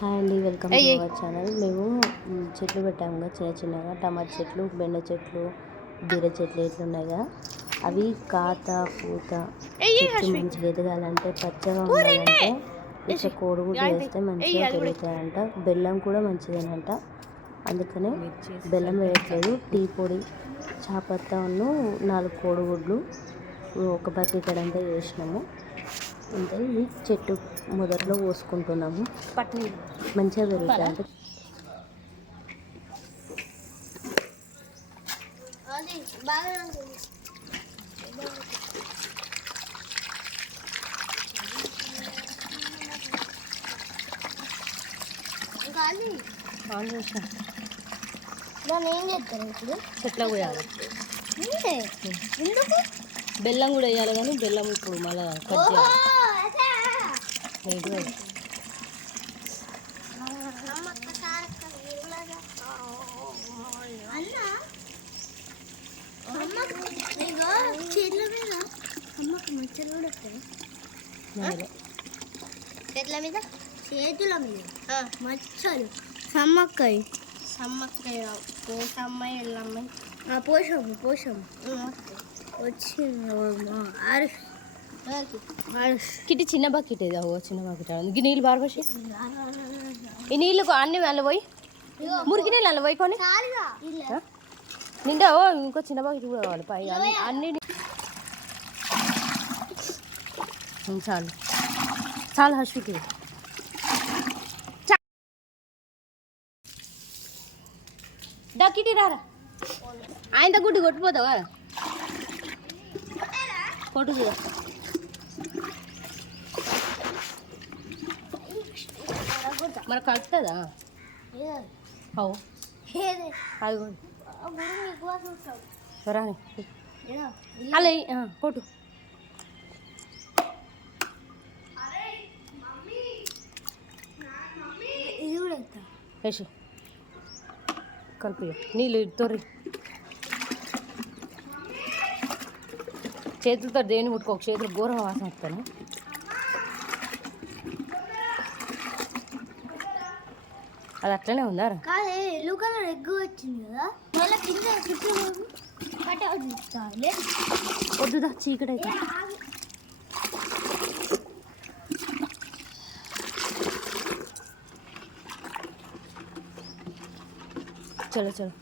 Hi అండి, welcome to our channel. మేము చెట్లు పెట్టాము కదా, చిన్న చిన్నగా టమాటా చెట్లు, బెండ చెట్లు, బీర చెట్లు ఇట్లున్నాయి కదా. అవి కాత పూత చెట్టు మంచిగా ఎదగాలంటే, పచ్చగా ఉండాలంటే ఇట్లా కోడిగుడ్డు వేస్తే మంచిగా పెరుగుతాయంట. బెల్లం కూడా మంచిదేనంట. అందుకనే బెల్లం వేయట్లేదు, టీ పొడి, చాపత్తాను, 4 కోడిగుడ్లు, ఒక బకెట్ అంతా వేసినాము. అంటే ఇవి చెట్టు మొదట్లో పోసుకుంటున్నాము. మంచిగా పెరుగుతాయి. దాన్ని ఏం చేస్తారు ఇప్పుడు? చెట్లా పోయాలి. ఎందుకు? బెల్లం కూడా వేయాలి, కానీ బెల్లం ఇప్పుడు మళ్ళీ చెట్ల మీద అమ్మకు మచ్చలు కూడా వస్తాయి. చెట్ల మీద చేతుల మీద మచ్చలు. సమ్మక్కాయ పోసమ్మాయి ఎల్లమ్మాయి పోషమ్మ వచ్చింది. కిటి చిన్న బకెట్ ఇది, చిన్న బకెట్ ఈ నీళ్ళు బారబోసి, ఈ నీళ్ళు అన్ని అల్ల పోయి, మురికి నీళ్ళు అల్ల పోయి కొని నిండా. ఇంకో చిన్న బకెట్ కూడా కావాలి పై అన్ని. చాలు చాలు హస్వికి దక్కిటి రారా. ఆయన గుడ్డి కొట్టిపోతావా? కొట్టు చూడ. మరి కలుపుతుందా? అవు అది రాని అలా కొట్టు. వేసి కలిపి నీళ్ళు తొర్రి. చేతులతో దేని ముట్టుకోక, చేతులు ఘోరం వాసన వస్తాను. అది అట్లనే ఉందా? ఎల్లో కలర్ ఎగ్ వచ్చింది కదా, వద్దుదా చీకటి అయితే. చలో చలో.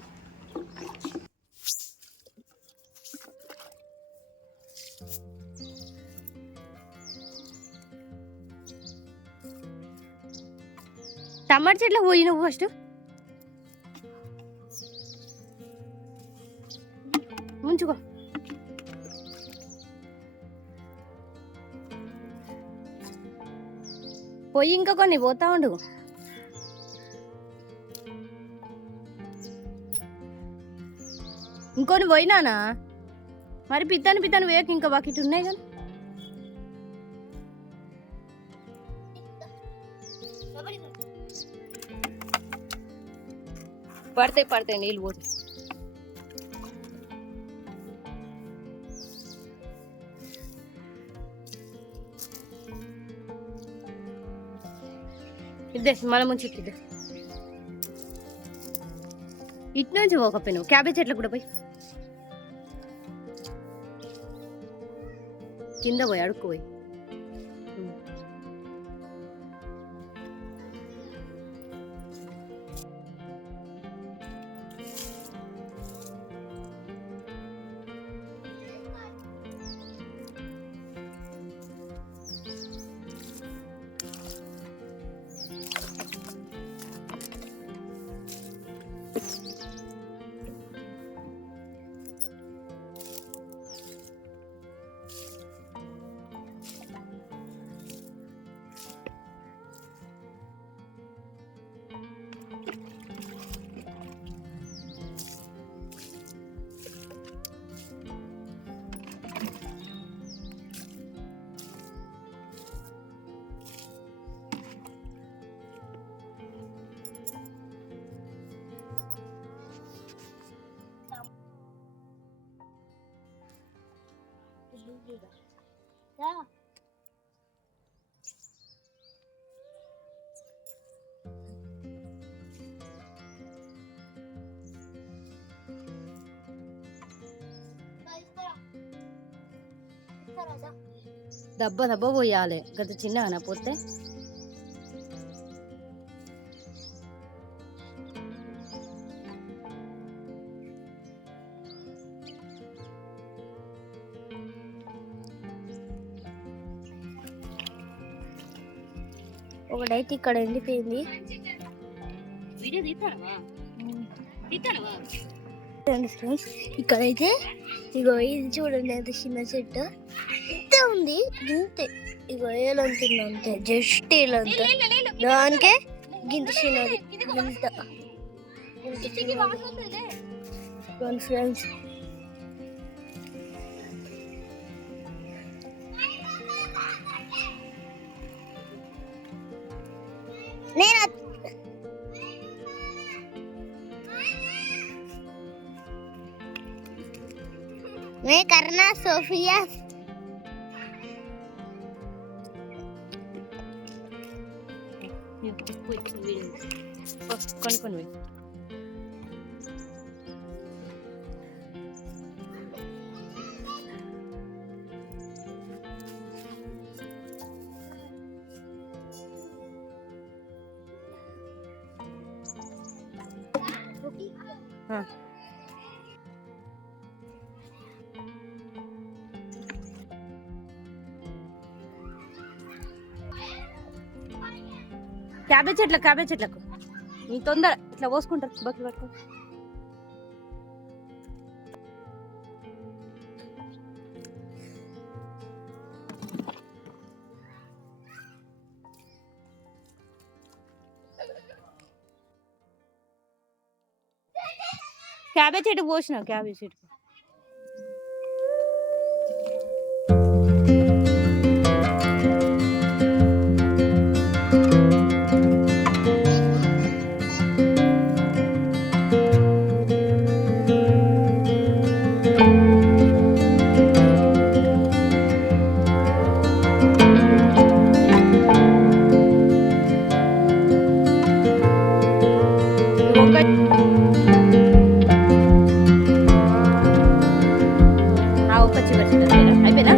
టమాటా చెట్లకు పోయి నువ్వు ఫస్ట్. ఉంచుకో. పోయి ఇంకా కొన్ని పోతా ఉండు. ఇంకొని పోయినానా మరి? పిత్తాను వేయక ఇంకా బకెట్ ఉన్నాయి కానీ. పడతాయి నీళ్ళు పోతాయి. ఇద్దే మన ముంచి ఇద్దే. ఇటు నుంచి పోకపోయినావు క్యాబేజ్ చెట్లకు కూడా పోయి కింద పోయి అడుక్కుపోయి. దెబ్బ దెబ్బ పోయాలి గత చిన్నగా పోతే ఒకటైతే ఇక్కడ వెళ్ళిపోయింది. ఫ్రెండ్స్ ఇక్కడైతే ఇగో ఇది చూడండి, అది చిన్న చెట్టు ఇంతే ఉంది, ఇంతే ఇగో ఏలంతుంది అంతే, జస్ట్ ఏలంత, దానికే గింత చిన్నది, గింత ఫ్రెండ్స్. मैं करना सोफिया కొన్ని క్యాబేజ్ చెట్లకు నీ తొందర ఇట్లా పోసుకుంటారు బకెట్ పట్టుకో. క్యాబేజ్ చెట్టు పోసినావు, క్యాబేజ్ చెట్టు అయిపోయినా.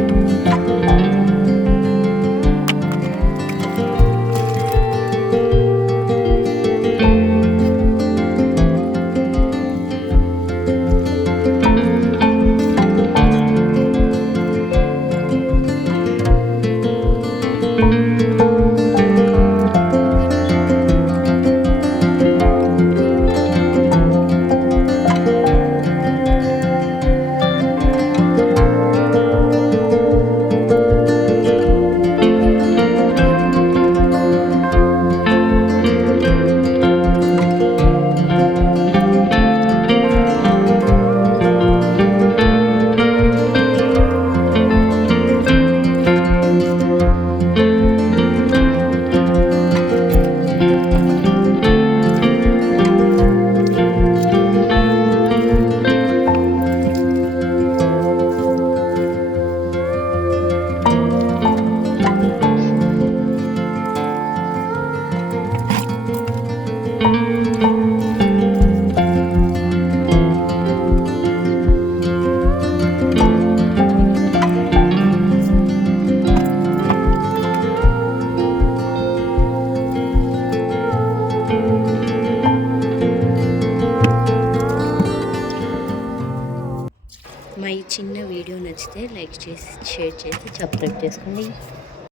మా ఈ చిన్న వీడియో నచ్చితే లైక్ చేసి షేర్ చేసి సబ్స్క్రైబ్ చేసుకోండి.